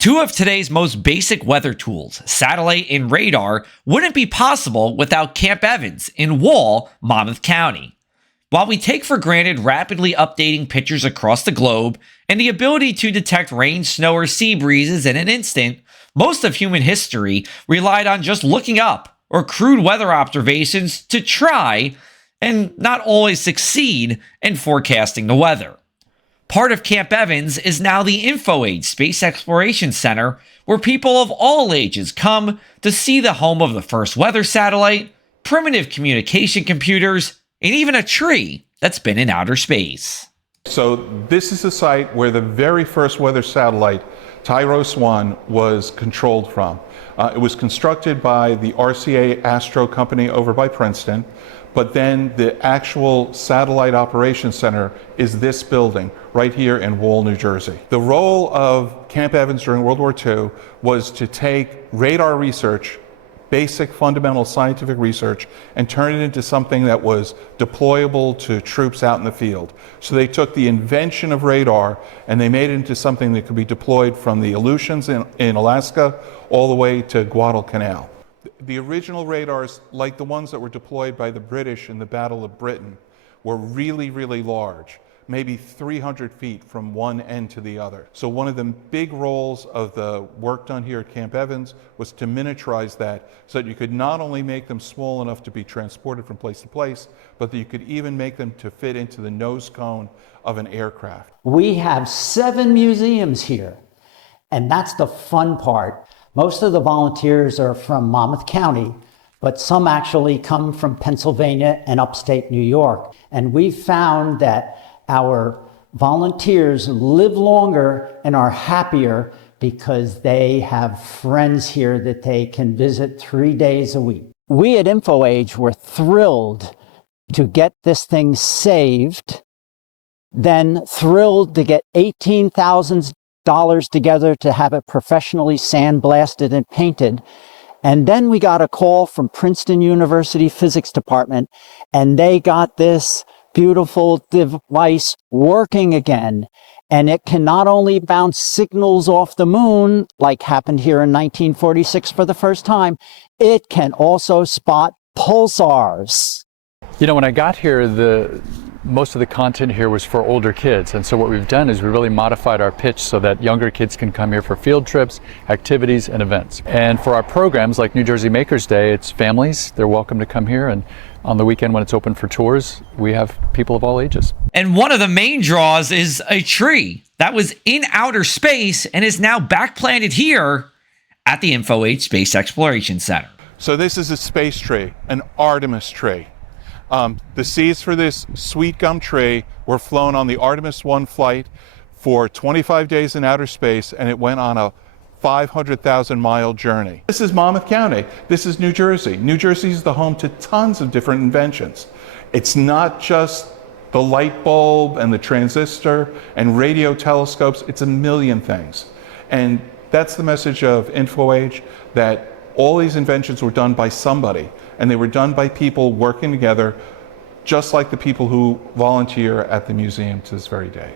Two of today's most basic weather tools, satellite and radar, wouldn't be possible without Camp Evans in Wall, Monmouth County. While we take for granted rapidly updating pictures across the globe and the ability to detect rain, snow, or sea breezes in an instant, most of human history relied on just looking up or crude weather observations to try and not always succeed in forecasting the weather. Part of Camp Evans is now the InfoAge Space Exploration Center, where people of all ages come to see the home of the first weather satellite, primitive communication computers, and even a tree that's been in outer space. So this is the site where the very first weather satellite, Tyros 1, was controlled from. It was constructed by the RCA Astro Company over by Princeton, but then the actual satellite operations center is this building right here in Wall, New Jersey. The role of Camp Evans during World War II was to take radar research, basic fundamental scientific research, and turn it into something that was deployable to troops out in the field. So they took the invention of radar and they made it into something that could be deployed from the Aleutians in Alaska all the way to Guadalcanal. The original radars, like the ones that were deployed by the British in the Battle of Britain, were really, really large, maybe 300 feet from one end to the other. So one of the big roles of the work done here at Camp Evans was to miniaturize that so that you could not only make them small enough to be transported from place to place, but that you could even make them to fit into the nose cone of an aircraft. We have 7 museums here, and that's the fun part. Most of the volunteers are from Monmouth County, but some actually come from Pennsylvania and upstate New York. And we've found that our volunteers live longer and are happier because they have friends here that they can visit 3 days a week. We at InfoAge were thrilled to get this thing saved, then thrilled to get $18,000 together to have it professionally sandblasted and painted. And then we got a call from Princeton University Physics Department, and they got this beautiful device working again. And it can not only bounce signals off the moon, like happened here in 1946 for the first time, it can also spot pulsars. You know, when I got here, most of the content here was for older kids, and so what we've done is we really modified our pitch so that younger kids can come here for field trips, activities, and events. And for our programs like New Jersey Makers Day, it's families. They're welcome to come here, and on the weekend when it's open for tours, we have people of all ages. And one of the main draws is a tree that was in outer space and is now back planted here at the InfoAge Space Exploration Center. So this is a space tree, an Artemis tree. The seeds for this sweet gum tree were flown on the Artemis 1 flight for 25 days in outer space, and it went on a 500,000-mile journey. This is Monmouth County. This is New Jersey. New Jersey is the home to tons of different inventions. It's not just the light bulb and the transistor and radio telescopes. It's a million things. And that's the message of InfoAge, that all these inventions were done by somebody, and they were done by people working together, just like the people who volunteer at the museum to this very day.